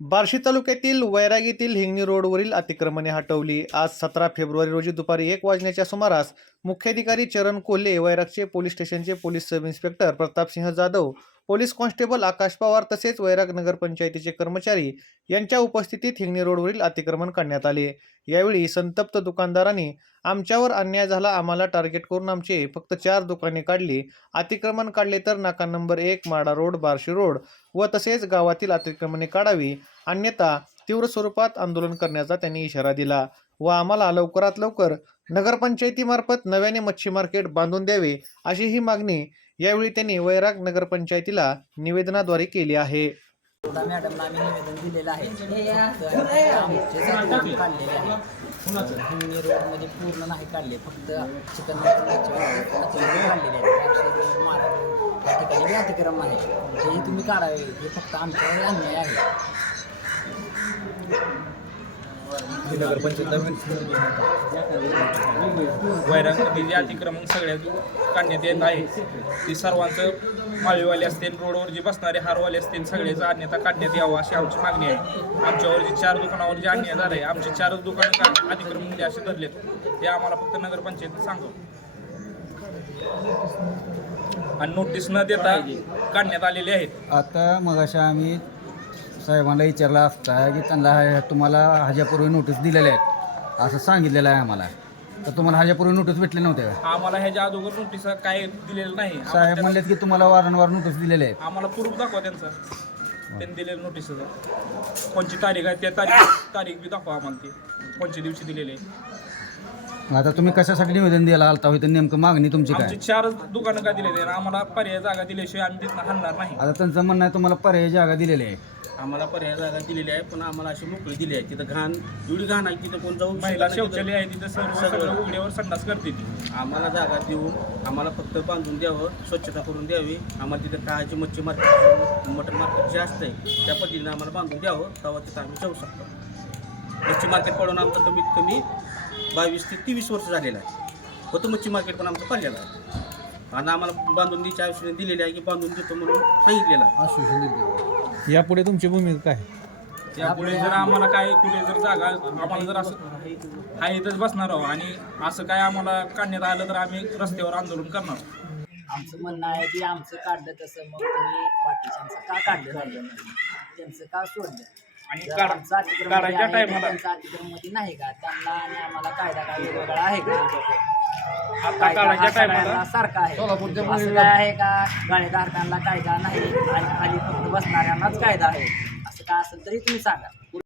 बार्शी तालुक्यातील वैरागीतील हिंगणी रोडवरील अतिक्रमणे हटवली. आज सतरा फेब्रुवारी रोजी दुपारी एक वाजण्याच्या सुमारास मुख्याधिकारी चरण कोल्हे वैरागचे पोलीस स्टेशनचे police sub inspector Pratapsinh Jadhav police constable Akash Pawar तसेच वैराग नगरपंचायतीचे कर्मचारी यांच्या उपस्थितीत हिंगणी रोडवरील अतिक्रमण करण्यात आले. यावेळी संतप्त दुकानदारांनी आमच्यावर अन्याय झाला आम्हाला टार्गेट करून आमचे फक्त चार दुकाने काढली. अतिक्रमण काढले तर नाका नंबर एक माडा रोड बार्शी रोड व तसेच गावातील अतिक्रमणे काढावी. अन्यथा तीव्र स्वरूपात आंदोलन करण्याचा त्यांनी इशारा दिला. व आम्हाला लवकरात लवकर नगरपंचायतीमार्फत नव्याने मच्छी मार्केट बांधून द्यावे अशी ही मागणी यावेळी त्यांनी वैराग नगरपंचायतीला निवेदनाद्वारे केली आहे. मॅडमला आम्ही निवेदन दिलेलं आहे. काढलेले आहे रोडमध्ये पूर्ण नाही काढले. फक्त चिकन काढलेले बी अतिक्रम आहे तुम्ही काढावे हे फक्त आमच्यावर अन्याय आहे. वैरांमध्ये जे अतिक्रमण सगळ्यात काढण्यात येत आहे. ती सर्वांचं माळीवाले असतील रोडवर जे बसणारे हारवाले असतील सगळ्याचं अन्यथा काढण्यात यावं अशी आमची मागणी आहे. आमच्यावर जे चार दुकानावर जे अन्याय झालं आहे आमचे चारच दुकानं का अतिक्रमण जे असे धरलेत. ते आम्हाला फक्त नगरपंचायत सांगावं आणि नोटीस न देता काढण्यात आलेले आहेत आता मगाशी आम्ही साहेबांना विचारला असता की त्यांना तुम्हाला ह्याच्यापूर्वी नोटीस दिलेल्या आहेत. असं सांगितलेलं आहे आम्हाला. तर तुम्हाला ह्याच्यापूर्वी नोटीस भेटले नव्हते का? आम्हाला ह्याच्या अगोदर नोटीस काय दिलेलं नाही. साहेब म्हणलेत की तुम्हाला वारंवार नोटीस दिलेले आहेत. आम्हाला प्रूफ दाखवा त्यांचा. त्यांनी दिलेलं नोटीसचं कोणची तारीख आहे त्या तारीख तारीख बी दाखवा आम्हाला ती. कोणच्या दिवशी दिलेली आहे. आता तुम्ही कशासाठी निवेदन द्यायला आलता तर नेमकं मागणी तुमची आमची काय चारच दुकानं का दिलेली आहे आम्हाला पर्याय जागा दिल्याशिवाय आम्ही तिथं हलणार नाही. आता त्यांचं म्हणणं आहे तुम्हाला पर्याय जागा दिलेली आहे. आम्हाला पर्याय जागा दिलेली आहे पण आम्हाला अशी मोकळी दिली आहे. तिथं घाण एवढी घाण आहे तिथं कोण जाऊ महिला. शौचालय आहे तिथं सर्व सगळं. उघड्यावर संडास करते ती. आम्हाला जागा देऊन आम्हाला फक्त बांधून द्यावं स्वच्छता करून द्यावी. आम्हाला तिथं खायची मच्छी मार्केट मटन मार्केट जे असतंय त्या पद्धतीने आम्हाला बांधून द्यावं तेव्हा तिथं आम्ही जाऊ शकतो. मच्छी मार्केट पडून आमचं कमीत कमी बावीस ते तेवीस वर्ष झालेलं आहे. होतं मच्छी मार्केट पण आमचं पडलेलं आहे. आणि आम्हाला बांधून द्यायच्या आयुष्याने दिलेली आहे की बांधून देतो म्हणून सांगितलेलं आहे. यापुढे तुमची भूमिका काय? त्यापुढे जर आम्हाला काय कुठे जर जागा आम्हाला जर असं हा इथंच बसणार आहोत आणि असं काय आम्हाला काढण्यात आलं तर आम्ही रस्त्यावर आंदोलन करणार आहोत. आमचं म्हणणं आहे की आमचं काढलं तसं मग तुम्ही बाकीच्यांचं का काढलं नाही? त्यांचं का सोडलं? आणि जर काढ- आमचं अतिक्रमण काढायच्या आहे, टायमाला. त्यांचं अतिक्रमणमध्ये नाही का? त्यांना आणि आम्हाला कायदा काय वेगवेगळा आहे का? आता हा टायमाला सगळ्यांना सारखा आहे. असं काय आहे का? गाडीधारकांना कायदा नाही आणि खाली फक्त बसणाऱ्यांनाच कायदा आहे. असं काय असेल तरी तुम्ही सांगा.